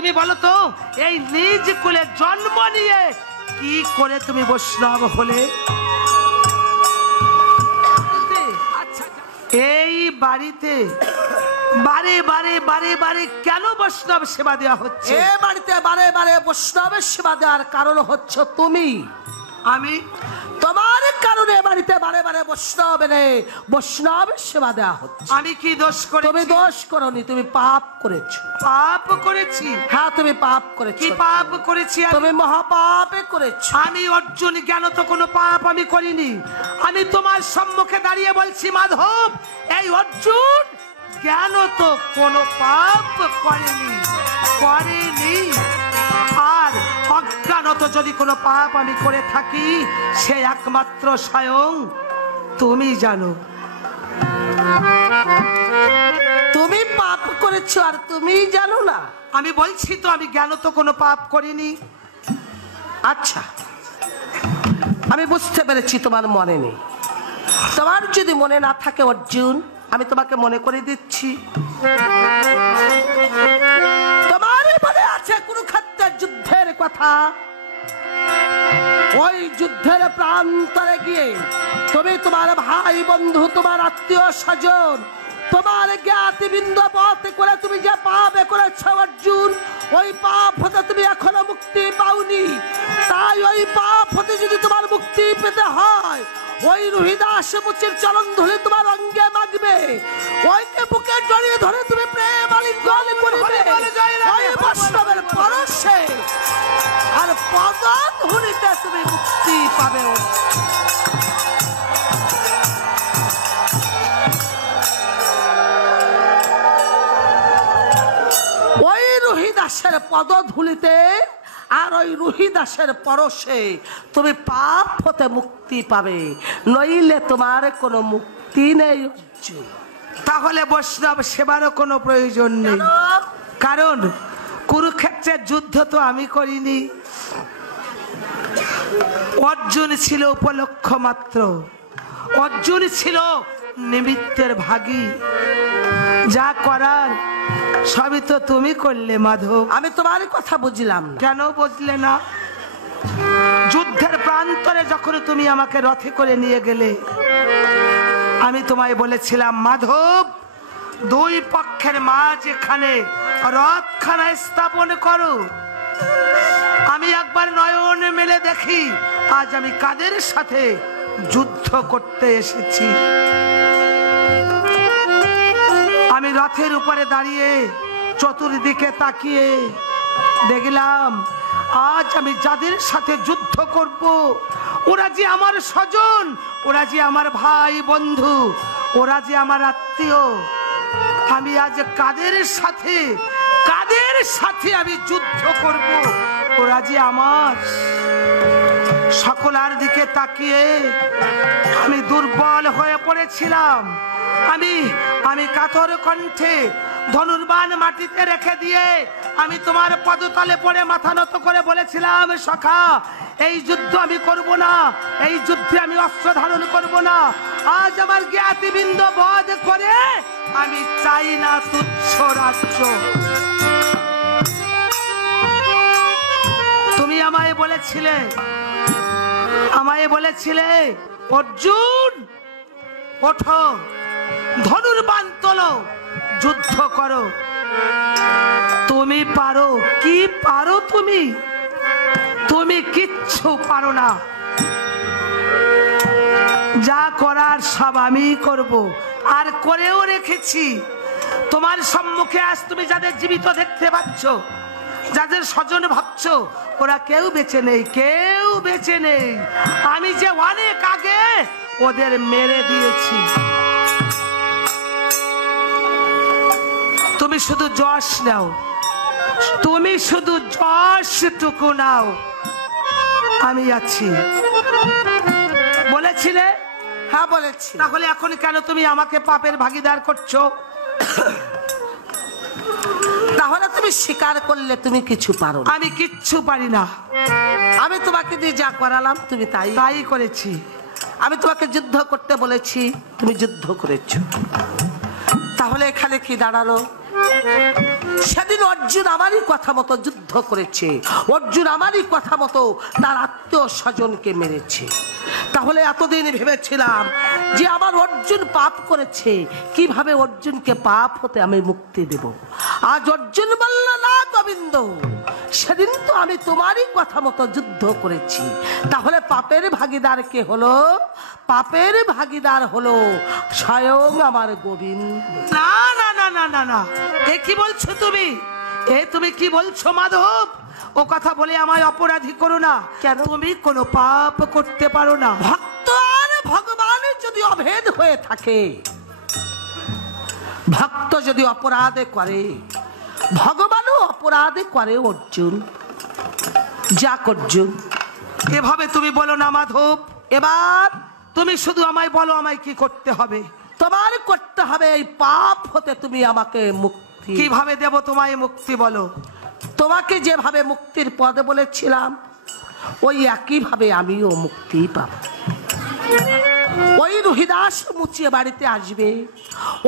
তুমি বলো তো, এই নিজ কুলে জন্ম নিয়ে কি করে তুমি বৈষ্ণব হলে? এই বাড়িতে বারে বারে বারে বারে কেন বৈষ্ণব সেবা দেওয়া হচ্ছে? এ বাড়িতে বারে বারে বৈষ্ণবের সেবা দেওয়ার কারণ হচ্ছে তুমি। আমি তোমার কারণে বাড়িতে বারে বারে বৈষ্ণবের সেবা দেওয়া হচ্ছে। আমি কি দোষ করেছি? তুমি দোষ করনি, তুমি পাপ করেছো। পাপ করেছি? হ্যাঁ, তুমি পাপ করেছো। কি পাপ করেছি? তুমি মহাপাপে করেছো। আমি অর্জুন জ্ঞান তো কোনো পাপ আমি করিনি। আমি তোমার সম্মুখে দাঁড়িয়ে বলছি মাধব, এই অর্জুন জ্ঞান তো কোনো পাপ করেনি। আর অজ্ঞানত যদি কোনো পাপ আমি করে থাকি, সে একমাত্র স্বয়ং তুমি জানো। তুমি পাপ করেছো আর তুমি জানো না? আমি বলছি তো আমি জ্ঞান তো কোনো পাপ করিনি। আচ্ছা, আমি বুঝতে পেরেছি তোমার মনে নেই। তোমার যদি মনে না থাকে অর্জুন, আমি তোমাকে মনে করে দিচ্ছি। তোমার মনে আছে কুরুক্ষেত্রের যুদ্ধের কথা? ওই যুদ্ধের প্রান্তরে গিয়ে তুমি তোমার ভাই বন্ধু, তোমার আত্মীয় স্বজন, তোমার জ্ঞাতিবৃন্দ পথ করে তুমি যে পাপ করেছ অর্জুন, ওই পাপ হতে তুমি এখনো মুক্তি পাওনি। তাই ওই পাপ হতে যদি তোমার মুক্তি পেতে হয়, ওই রুহিদাস মুচির চরণ ধুলি তোমার অঙ্গে মাগবে, ওইকে বুকে জড়িয়ে ধরে তুমি প্রেম আলিঙ্গন করবে ওই বৈষ্ণবের পরশে, আর পদধূলিতে তুমি মুক্তি পাবে। ওই রুহিদাসের পদধূলিতে আর ওই রুহিদাসের পরশে তুমি পাপ হতে মুক্তি পাবে, নইলে তোমার কোনো মুক্তি নেই। তাহলে বৈষ্ণব সেবারও কোনো প্রয়োজন নেই, কারণ কুরুক্ষেত্রের যুদ্ধ তো আমি করিনি। অর্জুন ছিল উপলক্ষ মাত্র, অর্জুন ছিল নিমিত্তের ভাগী। যা করার সবই তো তুমি করলে মাধব। আমি তোমার কথা বুঝলাম না। কেন বুঝলে না? যুদ্ধের প্রান্তরে যখন তুমি আমাকে রথে করে নিয়ে গেলে, আমি তোমায় বলেছিলাম মাধব, দুই পক্ষের মাঝখানে রথখানা স্থাপন করো। আমি একবার নয়ন মেলে দেখি আজ আমি কাদের সাথে যুদ্ধ করতে এসেছি। আমি রথের উপরে দাঁড়িয়ে চতুর্দিকে তাকিয়ে দেখলাম আজ আমি যাদের সাথে যুদ্ধ করব, ওরা যে আমার স্বজন, ওরা যে আমার ভাই বন্ধু, ওরা যে আমার আত্মীয়। আমি আজ কাদের সাথে আমি যুদ্ধ করব, ওরা যে আমার। সকলার দিকে তাকিয়ে আমি দুর্বল হয়ে পড়েছিলাম। আমি কাতর কণ্ঠে ধনুর্বাণ মাটিতে রেখে দিয়ে আমি তোমার পদতলে পড়ে মাথা নত করে বলেছিলাম, সখা, এই যুদ্ধ আমি করব না, এই যুদ্ধে আমি অস্ত্র ধারণ করব না। আজ আমার জ্ঞাতিবৃন্দ বধ করে আমি চাই না তুচ্ছ রাজ্য। তুমি আমায় বলেছিলে অর্জুন ওঠো, ধনুর্বাণ তোলো, যুদ্ধ করো। তুমি পারো? কি পারো তুমি? তুমি কিচ্ছু পারো না। যা করার সব আমি করব, আর করেও রেখেছি। তোমার সম্মুখে আজ তুমি যাদের জীবিত দেখতে পাচ্ছ, যাদের স্বজন ভাবছ, ওরা কেউ বেঁচে নেই। আমি যে অনেক আগে ওদের মেরে দিয়েছি। তুমি শুধু যশ নাও, তুমি শুধু যশটুকু নাও, আমি আছি। বলেছিলে? হ্যাঁ বলেছি। তাহলে এখন কেন তুমি আমাকে পাপের ভাগীদার করছো? তাহলে তুমি স্বীকার করলে তুমি কিছু পারো না। আমি কিচ্ছু পারি না। আমি তোমাকে দিয়ে যা করালাম তুমি তাই করেছি। আমি তোমাকে যুদ্ধ করতে বলেছি, তুমি যুদ্ধ করেছো। তাহলে এখানে কি দাঁড়ালো? সেদিন অর্জুন আমারই কথা মতো যুদ্ধ করেছে, অর্জুন আমারই কথা মতো তার আত্মীয় স্বজনকে মেরেছে। তাহলে এতদিন ভেবেছিলাম যে আমার অর্জুন পাপ করেছে, কিভাবে অর্জুনকে পাপ হতে আমি মুক্তি দেব। আজ অর্জুন বলল, না গোবিন্দ, সেদিন তো আমি তোমারই কথা মতো যুদ্ধ করেছি। তাহলে পাপের ভাগীদার কে হলো? পাপের ভাগীদার হলো স্বয়ং আমার গোবিন্দ। না না না না না না, এ কি বলছো তুমি? তুমি কি বলছো মাধব? ও কথা বলে আমায় অপরাধী করো না। কেন? তুমি কোনো পাপ করতে পারো না। ভক্ত আর ভগবানের যদি অভেদ হয়ে থাকে, ভক্ত যদি অপরাধে করে, ভগবানও অপরাধে করে। অর্জুন, যাক অর্জুন। এভাবে তুমি বলো না মাধব। এবার তুমি শুধু আমায় বলো, আমায় কি করতে হবে? তোমার করতে হবে এই পাপ হতে তুমি আমাকে মুক্তি। কিভাবে দেব তোমায় মুক্তি বলো? তোমাকে যেভাবে মুক্তির পদ বলেছিলাম, ওই একইভাবে আমিও মুক্তি পাব। ওই রুহিদাস মুচিয়ে বাড়িতে আসবে,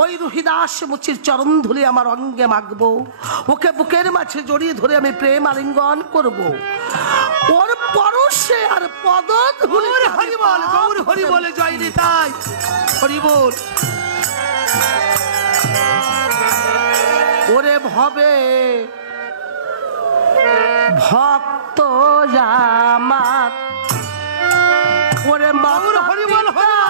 ওই রুহিদাস মুচির চরণ ধুলি আমার অঙ্গে মাখবো, ওকে বুকের মাঝে জড়িয়ে ধরে আমি প্রেম আলিঙ্গন করব। ওর পরশে আর পদ ধুলি হরি বল, গৌর হরি বলে জয় নিতাই, হরি বল। ওরে ভবে ভক্ত আমার, ওরে গৌর হরি বল, হরি বল।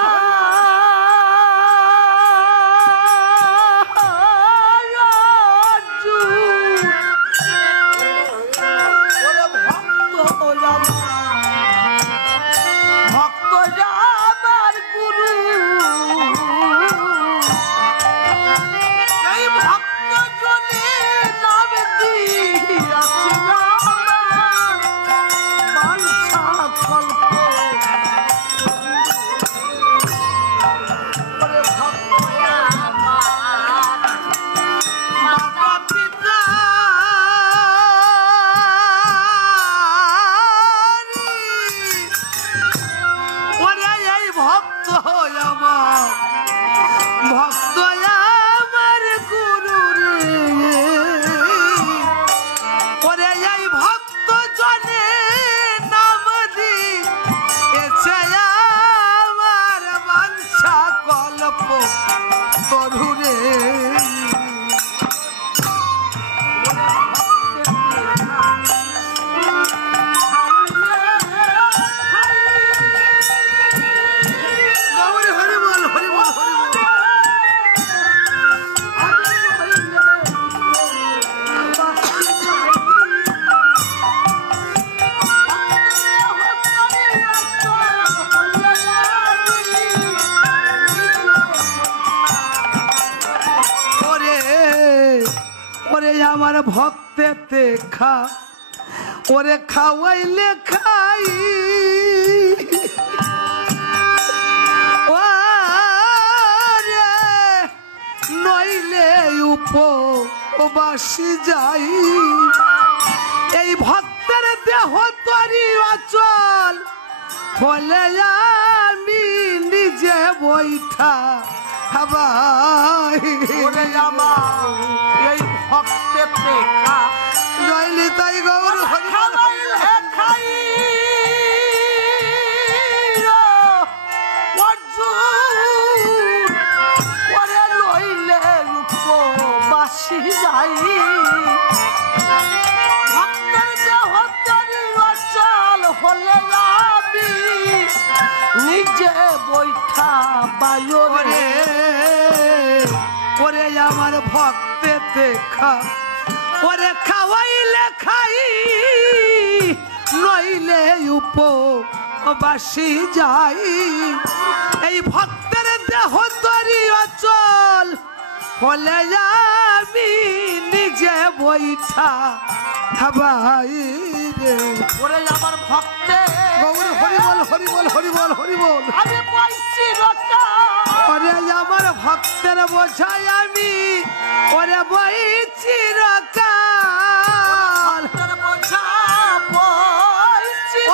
আমার ভক্তেতে খা, ওরে খাওয়াইলে খাই, ওরে নইলে উপবাসী যাই। এই ভক্তের দেহ তরি অচল হলে আমি নিজে বৈঠা হাবাই। ওরে আমার এই ভক্তেতে খা, জয়লি তাই গৌর হরি খাওয়াইলে খাই। অর্জুন, ওরে নইলে উপবাসী যাই। ভক্তের দেহ তরি অচল হলে আমি নিজে বৈঠা বায়রে। ওরে আমার ভক্তেতে খা, ওরে খাওয়াইলে খাই, নইলে উপবাসী যাই। এই ভক্তের দেহ তরি অচল হলে আমি নিজে বৈঠা হাবাই রে। ওরে আমার ভক্তে গৌর হরি বল, হরি বল, হরি বল, হরি বল। আমি বইছি রকা, ওরে আমার ভক্তের বোঝাই আমি, ওরে বইছি রকাল।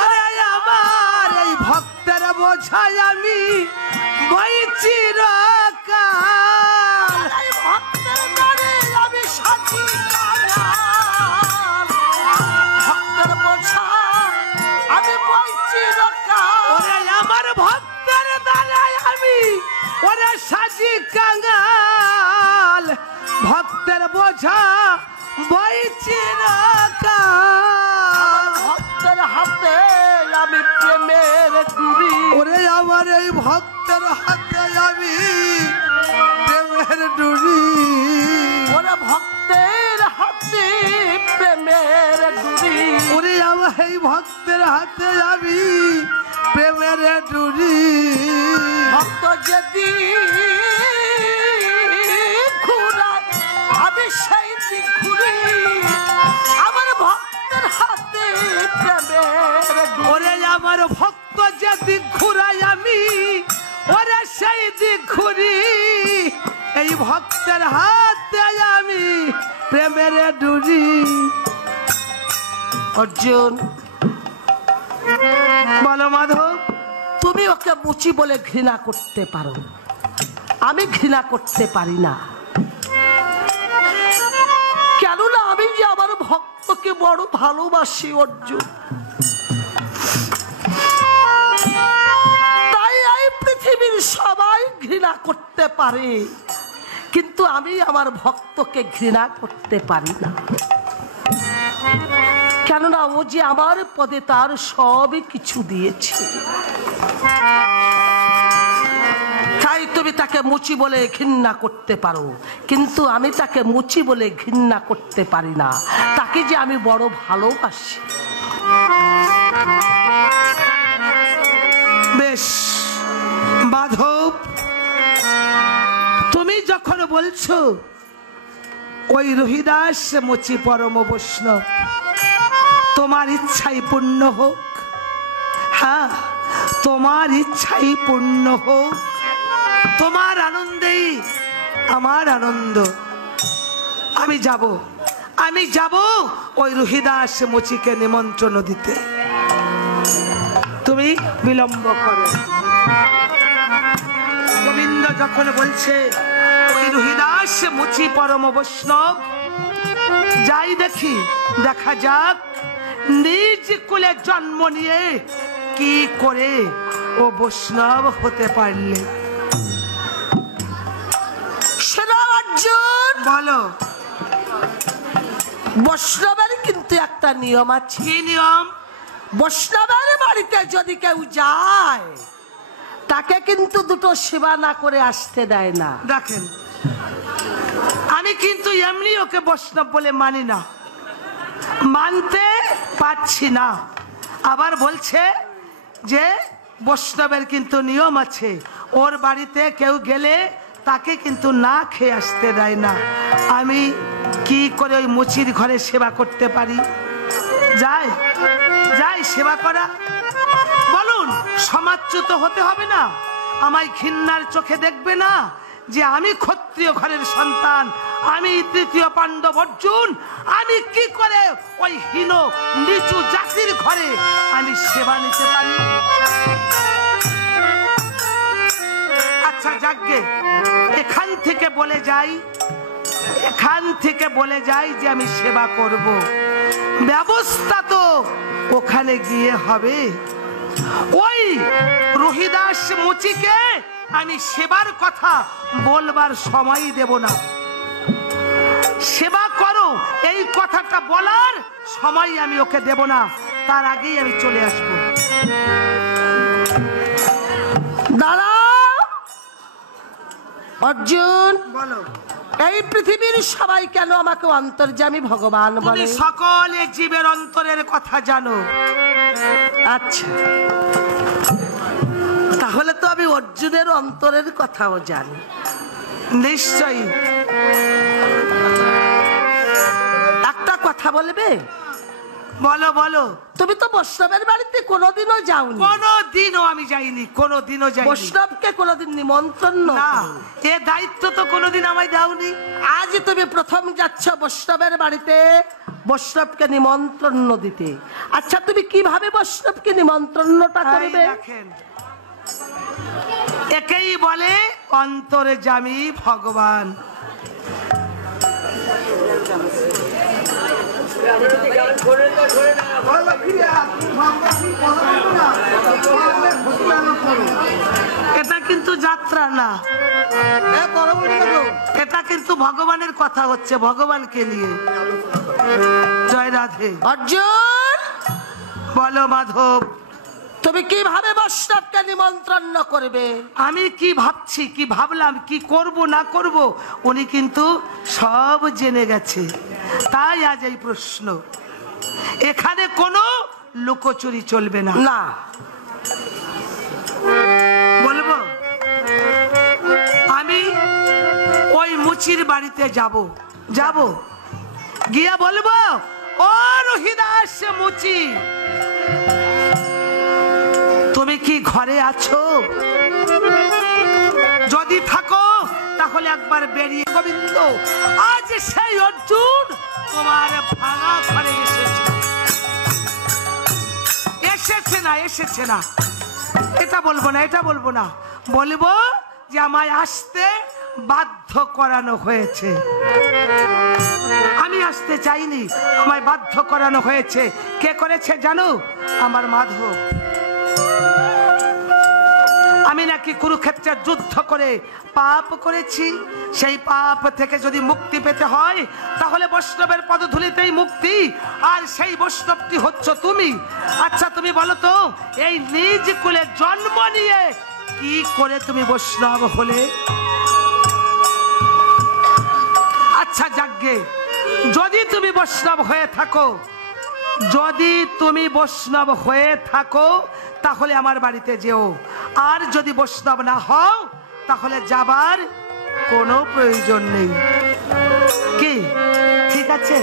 ওরে আমার এই ভক্তের বোঝাই আমি বইছি রকাল। ভক্তের দ্বারে আমি সাজি গাই। ভক্তের হাতে আমি প্রেমের ডুরি। ওরে আমার এই ভক্তের হাতে আমি প্রেমের ডুরি। ওরে ভক্তের হাতে প্রেমের ডুরি। ওরে আমার এই ভক্তের হাতে আমি প্রেমের ডুরি। ভক্ত যদি ঘুরায় আমি সেই দিক ঘুরি। আমার ভক্তের হাতে প্রেমের ডুরি। ওরে আমার ভক্ত যে দিক ঘুরাই আমি ওরে সেই দিক ঘুরি। এই ভক্তের হাতে আমি প্রেমের ডুরি। অর্জুন বলো মাধব, তুমি ওকে মুচি বলে ঘৃণা করতে পারো, আমি ঘৃণা করতে পারি না। কেননা আমি যে আমার ভক্তকে বড় ভালোবাসি অর্জুন। তাই এই পৃথিবীর সবাই ঘৃণা করতে পারে, কিন্তু আমি আমার ভক্তকে ঘৃণা করতে পারি না। কেননা ও যে আমার পদে তার সবই কিছু দিয়েছে। তাই তুমি তাকে মুচি বলে ঘৃণা করতে পারো, কিন্তু আমি তাকে মুচি বলে ঘৃণা করতে পারি না। তাকে যে আমি বড় ভালোবাসি। বেশ মাধব, তুমি যখন বলছো ওই রহিদাস মুচি পরম বৈষ্ণব, তোমার ইচ্ছাই পূর্ণ হোক। হ্যাঁ, তোমার ইচ্ছাই পূর্ণ হোক। তোমার আনন্দেই আমার আনন্দ। আমি যাব ওই রহিদাস মুচিকে নিমন্ত্রণ দিতে। তুমি বিলম্ব করো। গোবিন্দ যখন বলছে ওই রহিদাস মুচি পরম বৈষ্ণব, যাই দেখি, দেখা যাক নিজ কুলে জন্ম নিয়ে কি করে ও বৈষ্ণব হতে পারলে। অর্জুন বলো। বৈষ্ণবের কিন্তু একটা নিয়ম আছে। কি নিয়ম? বৈষ্ণবের বাড়িতে যদি কেউ যায় তাকে কিন্তু দুটো সেবা না করে আসতে দেয় না। দেখেন, আমি কিন্তু এমনি ওকে বৈষ্ণব বলে মানি না, মানতে পারছি না। আবার বলছে যে বৈষ্ণবের কিন্তু নিয়ম আছে, ওর বাড়িতে কেউ গেলে তাকে কিন্তু না খেয়ে আসতে দেয় না। আমি কি করে ওই মুচির ঘরে সেবা করতে পারি? যাই সেবা করা। বলুন, সমাজচ্যুত হতে হবে না? আমায় ঘৃণার চোখে দেখবে না যে আমি ক্ষত্রিয় ঘরের সন্তান, আমি তৃতীয় পাণ্ডব অর্জুন, আমি কি করে ওই হীন নিচু জাতির ঘরে আমি সেবা নিতে পারি? আচ্ছা যাকগে, এখান থেকে বলে যাই যে আমি সেবা করব। ব্যবস্থা তো ওখানে গিয়ে হবে। ওই রহিদাস মুচিকে আমি সেবার কথা বলবার সময় দেব না। সেবা করো এই কথাটা বলার সময় আমি ওকে দেব না, তার আগেই আমি চলে আসবো। দাঁড়া অর্জুন, বলো। এই পৃথিবীর সবাই কেন আমাকে অন্তর্যামী ভগবান বলে? তুমি সকলে জীবের অন্তরের কথা জানো। আচ্ছা, তাহলে তো আমি অর্জুনের অন্তরের কথাও জানি। নিশ্চয়ই। একটা কথা বলবে? বলো বলো। তুমি তো বৈষ্ণবের বাড়িতে কোনোদিনও যাওনি। কোনোদিনও আমি যাইনি, কোনোদিনও যাইনি। বৈষ্ণবকে কোনোদিন নিমন্ত্রণ না, এ দায়িত্ব তো কোনোদিন আমায় দাওনি। আজ তুমি প্রথম যাচ্ছ বৈষ্ণবের বাড়িতে বৈষ্ণবকে নিমন্ত্রণ দিতে। আচ্ছা, তুমি কিভাবে বৈষ্ণবকে নিমন্ত্রণটা করবে? দেখেন, একেই বলে অন্তর্যামী ভগবান। এটা কিন্তু যাত্রা না, এটা কিন্তু ভগবানের কথা হচ্ছে, ভগবানকে নিয়ে। জয় রাধে। অর্জুন, বলো মাধব, তুমি কিভাবে বৈষ্ণবকে নিমন্ত্রণ করবে? আমি কি ভাবছি, কি ভাবলাম, কি করব না করব, উনি কিন্তু সব জেনে গেছে। তাই আজ এই প্রশ্ন, এখানে কোনো লুকোচুরি চলবে না। না, বলবো আমি ওই মুচির বাড়িতে যাব, গিয়া বলবো, ও রোহিদাস মুচি, তুমি কি ঘরে আছো? যদি থাকো তাহলে একবার বেরিয়ে, গোবিন্দ আজ সেই অর্জুন তোমার ভাঙা ঘরে এসেছে না, এটা বলবো না, বলবো যে আমায় আসতে বাধ্য করানো হয়েছে। আমি আসতে চাইনি, আমায় বাধ্য করানো হয়েছে। কে করেছে জানো? আমার মাধব। আমি নাকি কুরুক্ষেত্রের যুদ্ধ করে পাপ করেছি, সেই পাপ থেকে যদি মুক্তি পেতে হয় তাহলে বৈষ্ণবের পদধূলিতেই মুক্তি, আর সেই বৈষ্ণবটি হচ্ছ তুমি। আচ্ছা তুমি বলো তো, এই নিজ কুলে জন্ম নিয়ে কি করে তুমি বৈষ্ণব হলে? আচ্ছা যাগ্গে, যদি তুমি বৈষ্ণব হয়ে থাকো, তাহলে আমার বাড়িতে যেও। আর যদি বৈষ্ণব না হও তাহলে যাবার কোনো প্রয়োজন নেই। কি ঠিক আছে?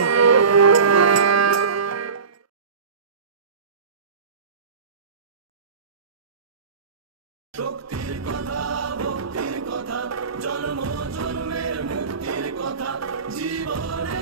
শক্তির কথা, ভক্তির কথা, জন্ম জন্মের মুক্তির কথা, জীবনে